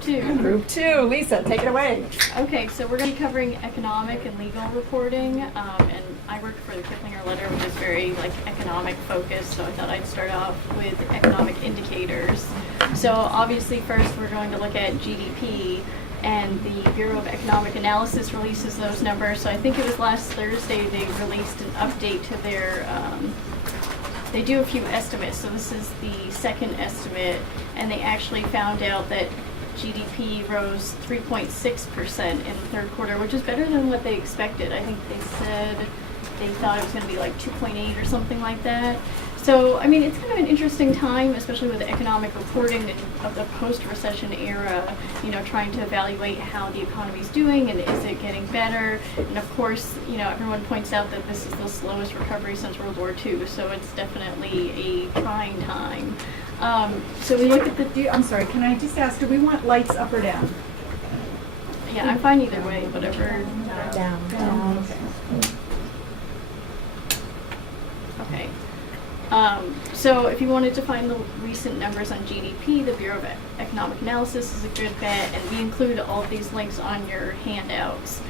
Group 2. Group 2. Lisa, take it away. Okay, so we're going to be covering economic and legal reporting, and I work for the Kiplinger letter, which is very economic focused, so I thought I'd start off with economic indicators. So obviously first we're going to look at GDP, and the Bureau of Economic Analysis releases those numbers. So I think it was last Thursday they released an update to their, they do a few estimates, so this is the second estimate, and they actually found out that GDP rose 3.6% in the third quarter, which is better than what they expected. I think they said they thought it was going to be 2.8 or something like that. So, I mean, it's kind of an interesting time, especially with the economic reporting of the post-recession era, trying to evaluate how the economy's doing and is it getting better. And of course, everyone points out that this is the slowest recovery since World War II, so it's definitely a trying time. So we look at the, I'm sorry, can I just ask, do we want lights up or down? Yeah, I'm fine either way, whatever. Down. Okay. So if you wanted to find the recent numbers on GDP, the Bureau of Economic Analysis is a good bet, and we include all of these links on your handouts,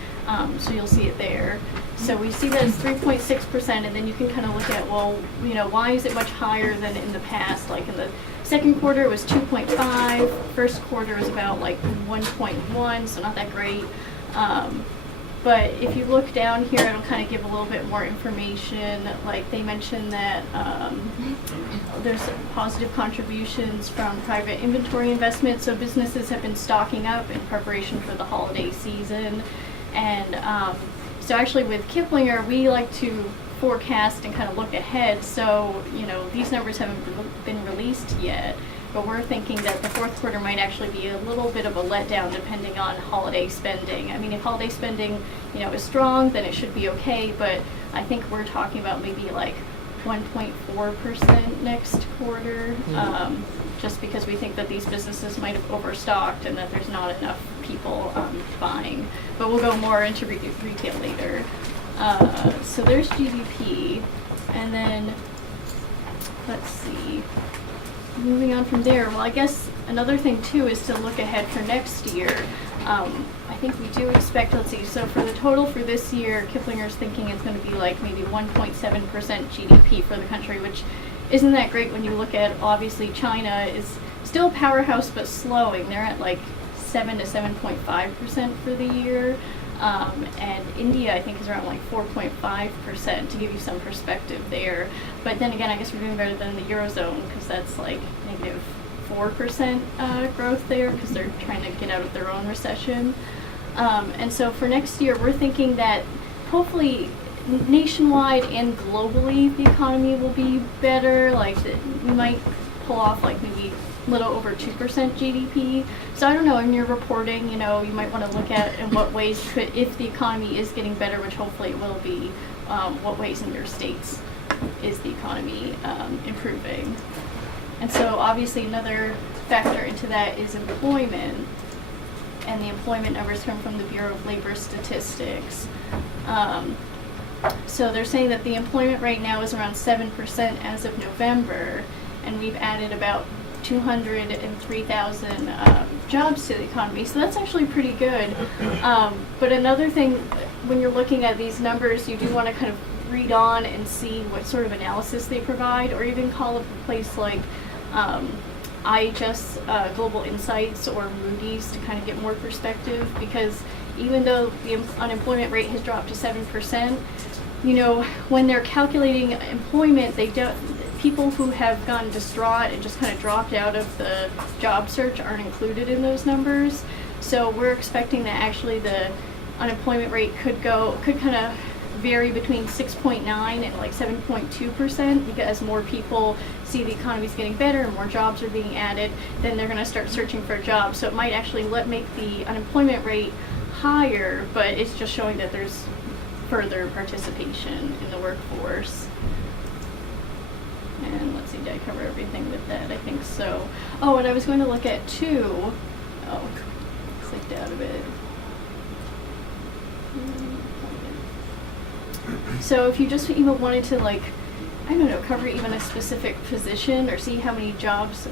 so you'll see it there. So we see that it's 3.6%, and then you can kind of look at, well, why is it much higher than in the past? Like in the second quarter it was 2.5, first quarter was about 1.1, so not that great. But if you look down here, it'll kind of give a little bit more information. Like they mentioned that there's positive contributions from private inventory investment. So businesses have been stocking up in preparation for the holiday season. And so actually with Kiplinger, we like to forecast and kind of look ahead. So, these numbers haven't been released yet. But we're thinking that the fourth quarter might actually be a little bit of a letdown depending on holiday spending. I mean, if holiday spending, is strong, then it should be okay, but I think we're talking about maybe 1.4% next quarter, just because we think that these businesses might have overstocked and that there's not enough people buying. But we'll go more into retail later. So there's GDP, and then, let's see. Moving on from there, well, I guess another thing too is to look ahead for next year. I think we do expect, let's see, so for the total for this year, Kiplinger's thinking it's going to be maybe 1.7% GDP for the country, which isn't that great when you look at, obviously, China is still a powerhouse but slowing. They're at 7 to 7.5% for the year. And India, I think, is around 4.5%, to give you some perspective there. But then again, I guess we're doing better than the Eurozone, because that's negative 4% growth there, because they're trying to get out of their own recession. And so for next year, we're thinking that hopefully nationwide and globally the economy will be better. We might pull off maybe a little over 2% GDP. So I don't know, in your reporting, you might want to look at in what ways if the economy is getting better, which hopefully it will be, what ways in your states is the economy improving. And so obviously another factor into that is employment, and the employment numbers come from the Bureau of Labor Statistics. So they're saying that the employment rate now is around 7% as of November, and we've added about 203,000 jobs to the economy, so that's actually pretty good. But another thing, when you're looking at these numbers, you do want to kind of read on and see what sort of analysis they provide, or even call up a place like IHS Global Insights or Moody's to kind of get more perspective, because even though the unemployment rate has dropped to 7%, when they're calculating employment, people who have gone distraught and just kind of dropped out of the job search aren't included in those numbers. So we're expecting that actually the unemployment rate could kind of vary between 6.9 and 7.2%, because as more people see the economy's getting better and more jobs are being added, then they're going to start searching for a job. So it might actually make the unemployment rate higher, but it's just showing that there's further participation in the workforce. And let's see, did I cover everything with that? I think so. Oh, and I was going to look at too. Oh, clicked out of it. So if you just even wanted to cover even a specific position or see how many jobs,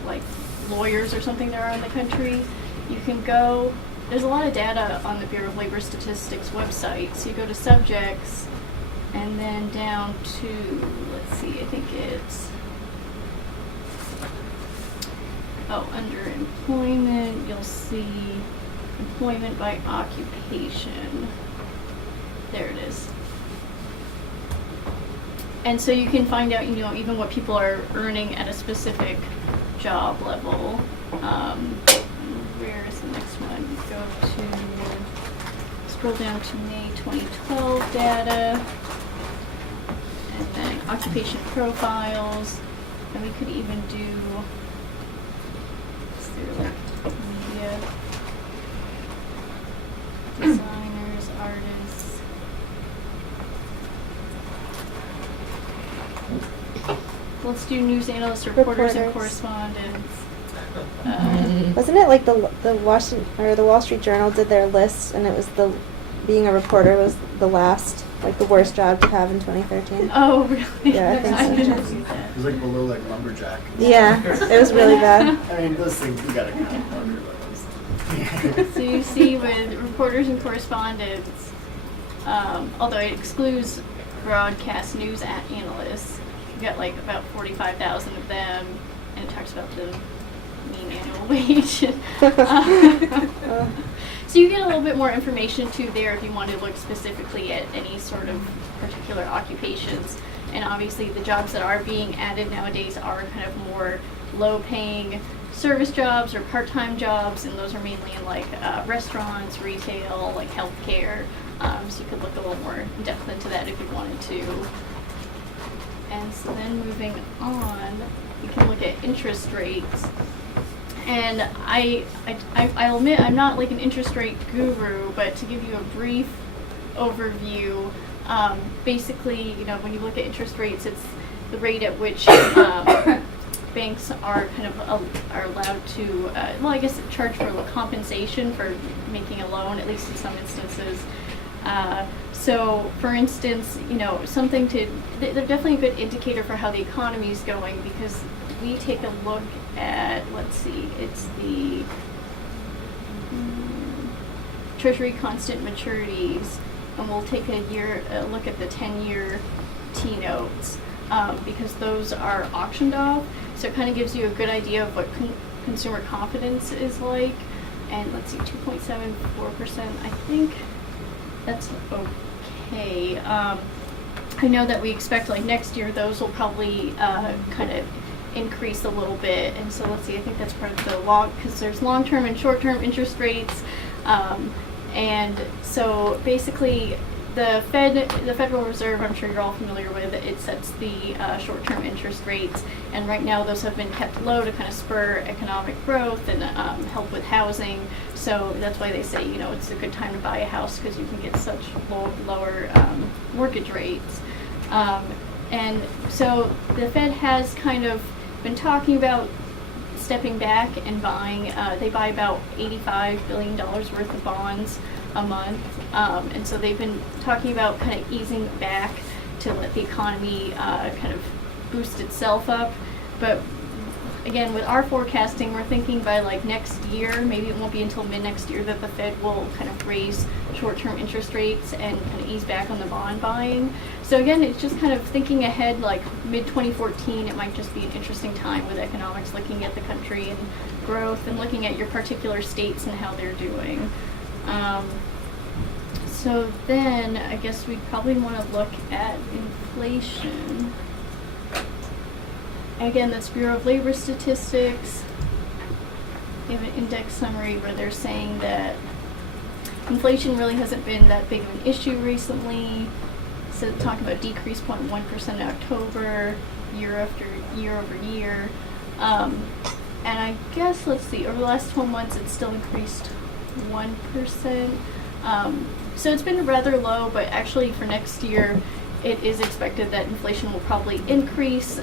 lawyers or something there are in the country, you can go, there's a lot of data on the Bureau of Labor Statistics website. So you go to subjects and then down to, let's see, I think it's, under employment, you'll see employment by occupation. There it is. And so you can find out, even what people are earning at a specific job level. Where is the next one? Scroll down to May 2012 data, and then occupation profiles, and we could even do, is there like media, designers, artists. Let's do news analysts, reporters, and correspondents. Wasn't it like the Washington or the Wall Street Journal did their list, and it was being a reporter was the last, like the worst job to have in 2013. Oh, really? Yeah, I think so. didn't see that. It was like below like lumberjack. Yeah, it was really bad. I mean, those things you gotta kind of wonder those. So you see with reporters and correspondents, although it excludes broadcast news analysts, you got like about 45,000 of them, and it talks about the mean annual wage. So you get a little bit more information too there if you want to look specifically at any sort of particular occupations. And obviously the jobs that are being added nowadays are kind of more low-paying service jobs or part-time jobs, and those are mainly in like restaurants, retail, like healthcare. So you could look a little more in depth into that if you wanted to. And so then moving on, you can look at interest rates. And I'll admit I'm not like an interest rate guru, but to give you a brief overview, basically, when you look at interest rates, it's the rate at which banks are kind of are allowed to, I guess charge for compensation for making a loan, at least in some instances. So, for instance, something they're definitely a good indicator for how the economy is going, because we take a look at, let's see, it's the Treasury constant maturities, and we'll take a look at the 10-year T-notes, because those are auctioned off. So it kind of gives you a good idea of what consumer confidence is like. And let's see, 2.74%, I think that's okay. I know that we expect like next year those will probably kind of increase a little bit, and so let's see, I think that's part of the because there's long-term and short-term interest rates, and so basically the Federal Reserve, I'm sure you're all familiar with, it sets the short-term interest rates, and right now those have been kept low to kind of spur economic growth and help with housing. So that's why they say it's a good time to buy a house, because you can get such lower mortgage rates. And so the Fed has kind of been talking about stepping back and buying. They buy about $85 billion worth of bonds a month, and so they've been talking about kind of easing back to let the economy kind of boost itself up. But again, with our forecasting, we're thinking by like next year, maybe it won't be until mid next year, that the Fed will kind of raise short-term interest rates and kind of ease back on the bond buying. So again, it's just kind of thinking ahead, like mid-2014, it might just be an interesting time with economics, looking at the country and growth and looking at your particular states and how they're doing. So then I guess we'd probably want to look at inflation. Again, that's Bureau of Labor Statistics. They have an index summary where they're saying that inflation really hasn't been that big of an issue recently. So talking about decreased 0.1% in October, year over year. And I guess, let's see, over the last 12 months it's still increased 1%. So it's been rather low, but actually for next year, it is expected that inflation will probably increase.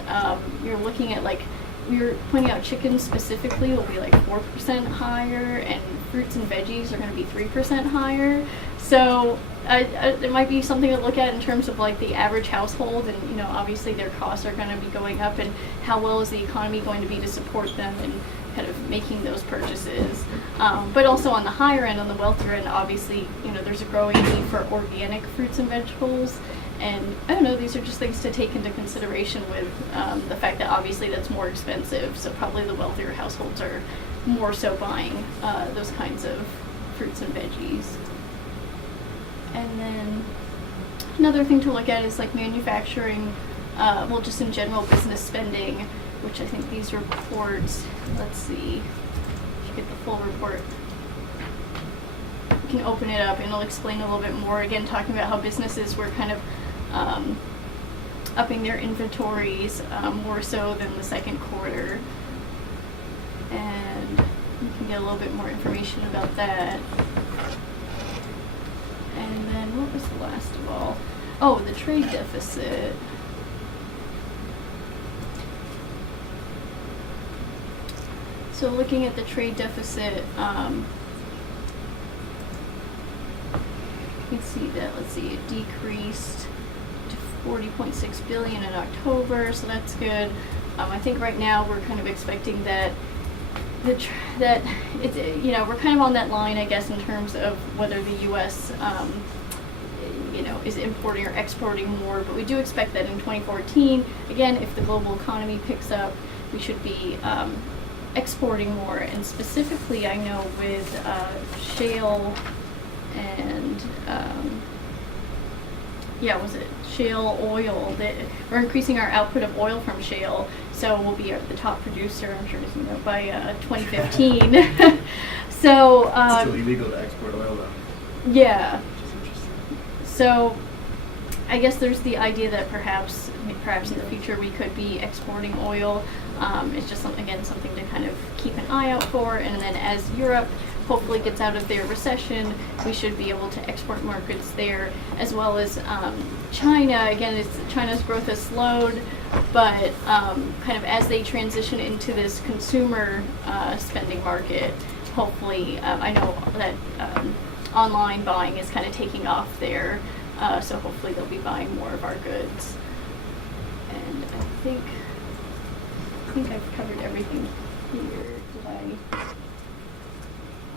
You're looking at like we were pointing out chicken specifically will be like 4% higher, and fruits and veggies are going to be 3% higher. So it might be something to look at in terms of like the average household, and you know, obviously their costs are going to be going up, and how well is the economy going to be to support them and kind of making those purchases. But also on the higher end, on the wealthier end, obviously, you know, there's a growing need for organic fruits and vegetables. And I don't know, these are just things to take into consideration with the fact that obviously that's more expensive. So probably the wealthier households are more so buying those kinds of fruits and veggies. And then another thing to look at is like manufacturing, well, just in general business spending, which I think these reports, let's see, if you get the full report, you can open it up and it'll explain a little bit more, again, talking about how businesses were kind of upping their inventories more so than the second quarter. And you can get a little bit more information about that. And then what was the last of all? Oh, the trade deficit. So looking at the trade deficit, you can see that, let's see, it decreased to 40.6 billion in October, so that's good. I think right now we're kind of expecting that that it's, you know, we're kind of on that line, I guess, in terms of whether the U.S. You know, is importing or exporting more, but we do expect that in 2014, again, if the global economy picks up, we should be exporting more. And specifically, I know with shale and shale oil, that we're increasing our output of oil from shale, so we'll be the top producer, I'm sure you know, by 2015. So It's still illegal to export oil though. yeah. Which is interesting. So I guess there's the idea that perhaps in the future we could be exporting oil. It's just something to kind of keep an eye out for. And then as Europe hopefully gets out of their recession, we should be able to export more goods there, as well as China. Again, China's growth has slowed, but kind of as they transition into this consumer spending market, hopefully, I know that online buying is kind of taking off there, so hopefully they'll be buying more of our goods. And I think I've covered everything here. Did I?